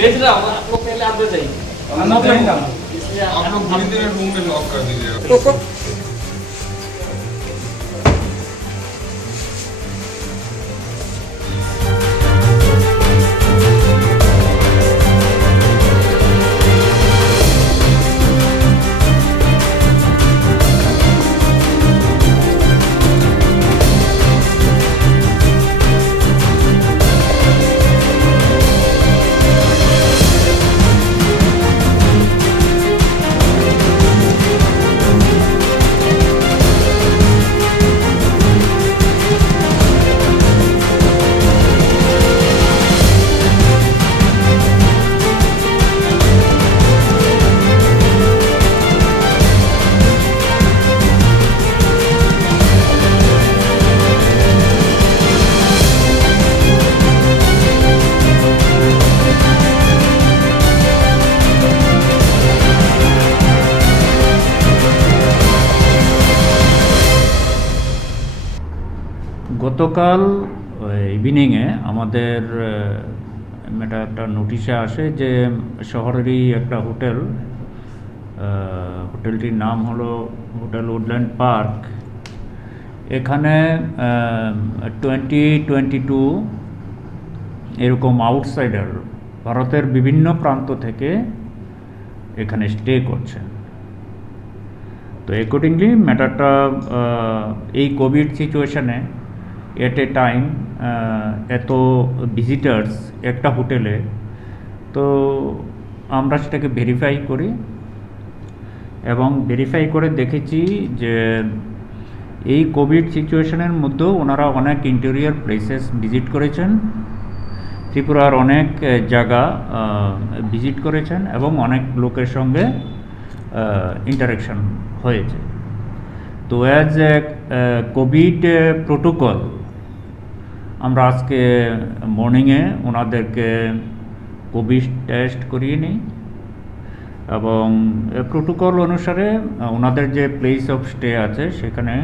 भेज रहा हूँ, आप लोग पहले अंदर जाइए। अंदर जाएंगे हम। इसलिए आप लोग पूरी तरह रूम में लॉक कर दीजिएगा। গতকাল ইভিনিংয়ে আমাদের একটা নোটিশে আসে যে শহরেরই একটা হোটেলটির নাম হলো হোটেল উডল্যান্ড পার্ক। এখানে 2022 এরকম আউটসাইডার ভারতের বিভিন্ন প্রান্ত থেকে এখানে স্টে করছেন। তো অ্যাকর্ডিংলি ম্যাটারটা এই কোভিড সিচুয়েশানে এট এ টাইম এত ভিজিটার্স একটা হোটেলে, তো আমরা সেটাকে ভেরিফাই করি এবং ভেরিফাই করে দেখেছি যে এই কোভিড সিচুয়েশনের মধ্যেও ওনারা অনেক ইন্টেরিয়র প্লেসেস ভিজিট করেছেন, ত্রিপুরার অনেক জায়গা ভিজিট করেছেন এবং অনেক লোকের সঙ্গে ইন্টারাকশন হয়েছে। তো অ্যাজ এ কোভিড প্রোটোকল আমরা আজকে মর্নিংয়ে ওনাদেরকে কোভিড টেস্ট করিয়ে নিই এবং প্রোটোকল অনুসারে ওনাদের যে প্লেস অফ স্টে আছে সেখানে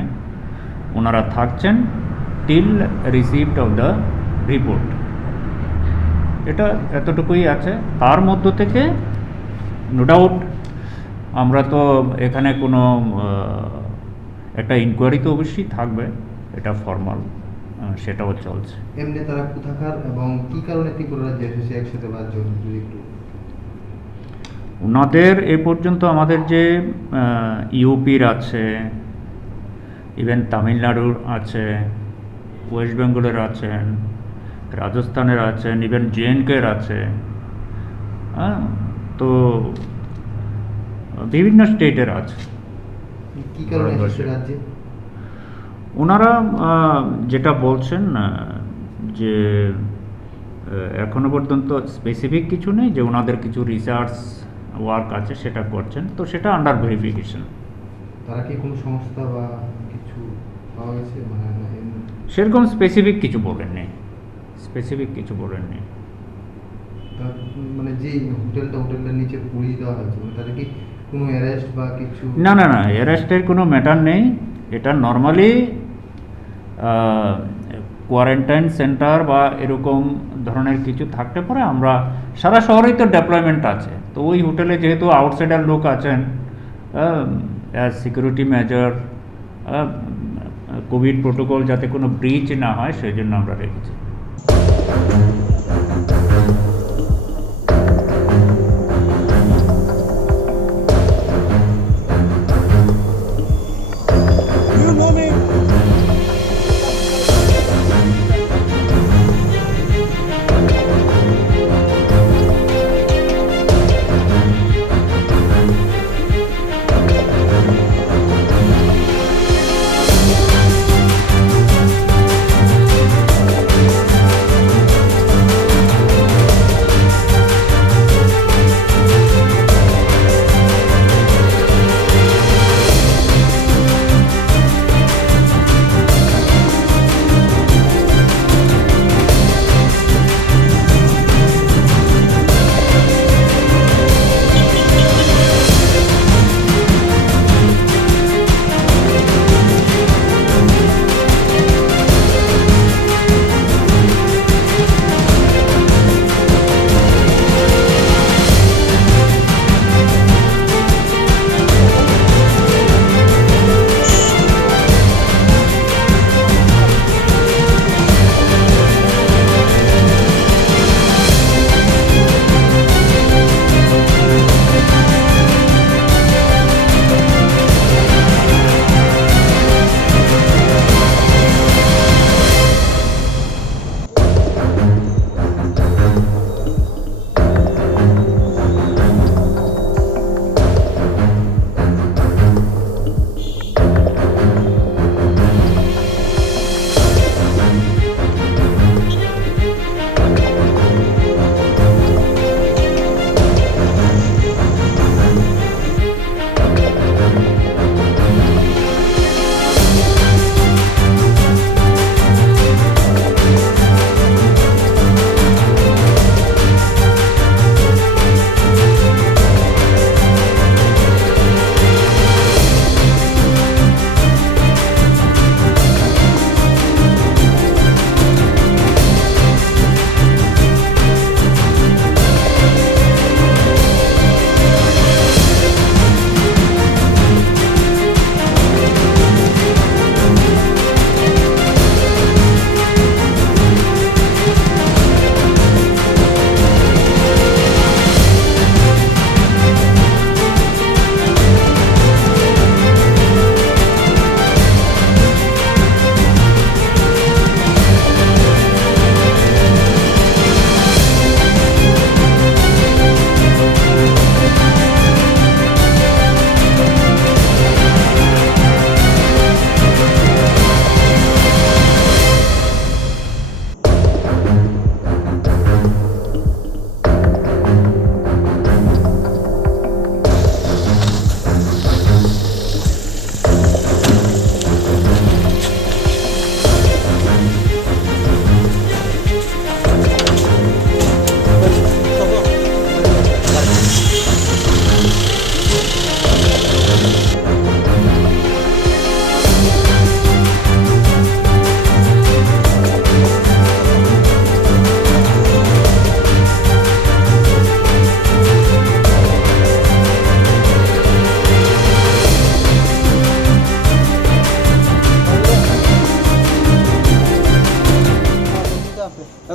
ওনারা থাকছেন till receipt of the report. এটা এতটুকুই আছে। তার মধ্য থেকে নো ডাউট আমরা তো এখানে কোনো একটা ইনকোয়ারি তো অবশ্যই থাকবে, এটা ফর্মাল, সেটাও চলছে। এমনি তারা কোথাকার এবং কি কারণে ত্রিপুরা রাজ্যে এসেছে একসাথে 5 জন যদি একটু ওনাদের এ পর্যন্ত আমাদের যে ইউপির আছে, ইভেন তামিলনাড়ুর আছে, ওয়েস্ট বেঙ্গলের আছেন, রাজস্থানের আছেন, ইভেন জেএনকের আছে, তো বিভিন্ন স্টেটের আছে। কি কারণে এসেছে রাজ্যে? ওনারা যেটা বলছেন যে এখনো পর্যন্ত স্পেসিফিক কিছু নেই, যে ওনাদের কিছু রিসার্চ ওয়ার্ক আছে সেটা করছেন, তো সেটা আন্ডার ভেরিফিকেশন। তারা কি কোনো সংস্থা বা কিছু পাওয়া গেছে? সেরকম স্পেসিফিক কিছু বলেননি। মানে যে হোটেলটার নিচে পুড়িয়ে দেওয়া হয়েছে, মানে তাদের কি কোনো অ্যারেস্ট বা কিছু? না, অ্যারেস্টের কোনো ম্যাটার নেই। এটা নর্মালি কোয়ারেন্টাইন সেন্টার বা এরকম ধরনের কিছু থাকতে পারে। আমরা সারা শহরেই তো ডেপ্লয়মেন্ট আছে, তো ওই হোটেলে যেহেতু আউটসাইডার লোক আছেন, as security measure, Covid protocol যাতে কোনো ব্রিচ না হয় সেই জন্য আমরা রেখেছি।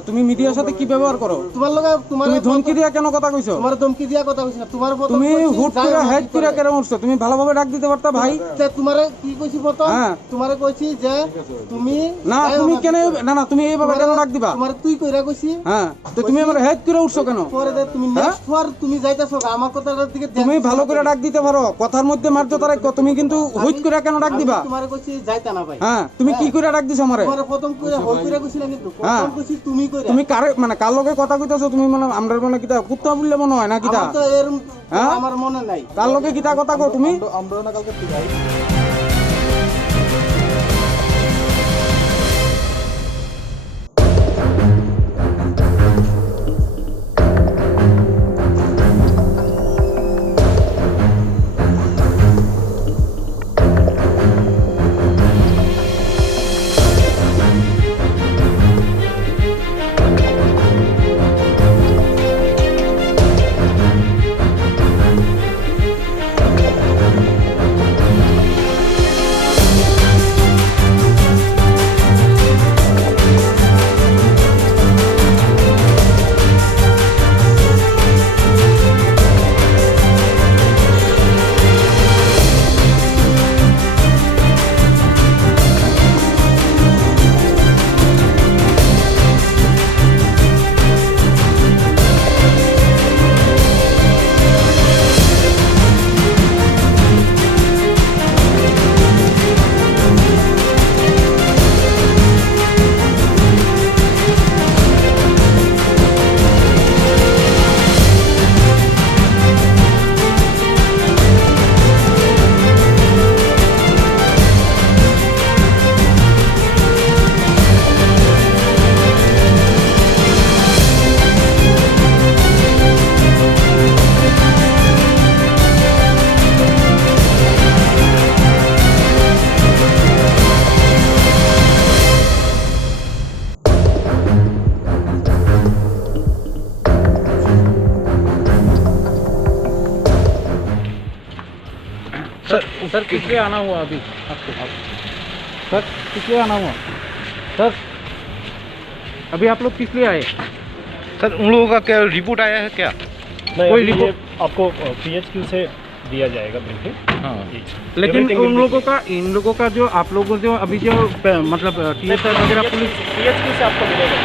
তুমি মিডিয়ার সাথে কি ব্যবহার করো? তোমার লগে তোমার তুমি ধমকি দিয়া কেন কথা কইছো? তোমার ধমকি দিয়া কথা কইছ না, তোমার প্রথম তুমি কইছি, হুট যাই করে আমার হেড কি করে করে। কেন উঠছো? তুমি ভালোভাবে ডাক দিতে পারতা ভাই। তে তোমারে কি কইছি প্রথম? হ্যাঁ। তোমারে কইছি যে তুমি না যাই তুমি আমার কেন কি করে। না না তুমি এইভাবে কেন ডাক দিবা? তোমার তুই কইরা কইছি। হ্যাঁ তো তুমি আমার হেড করে উঠছো কেন? পরে দে তুমি হ্যাঁ? নেক্সট বার তুমি যাইতাছো আমার কথাটার দিকে তুমি ভালো করে ডাক দিতে পারো, কথার মধ্যে মার্জতা রাখো। তুমি কিন্তু হুট করে কেন ডাক দিবা? তোমারে কইছি যাইতা না ভাই। হ্যাঁ তুমি কি করে ডাক দিছো আমারে? তোমারে প্রথম কইরা হই কইরা কইছিলা কিন্তু হ্যাঁ। প্রথম কইছি তুমি কইরা। তুমি কার মানে কার লগে কথা কইতাছো? তুমি মানে আমরার মানে কিতা কুত্তা বললে মনে হয় না কিতা? আমার তো এরকম হ্যাঁ? আমার মনে নাই। কার লগে কিতা কথা কও তুমি? আমরা না কালকে যাই। सर किस लिए आना हुआ अभी आपको? सर किस लिए आना हुआ? सर अभी आप लोग किस लिए आए? सर उन लोगों का क्या रिपोर्ट आया है क्या? कोई रिपोर्ट आपको पीएचक्यू से दिया जाएगा ब्रीफिंग। हाँ लेकिन उन लोगों का इन लोगों का जो आप लोगों जो अभी जो मतलब टीएसआई वगैरह पुलिस पीएचक्यू से आपको मिलेगा।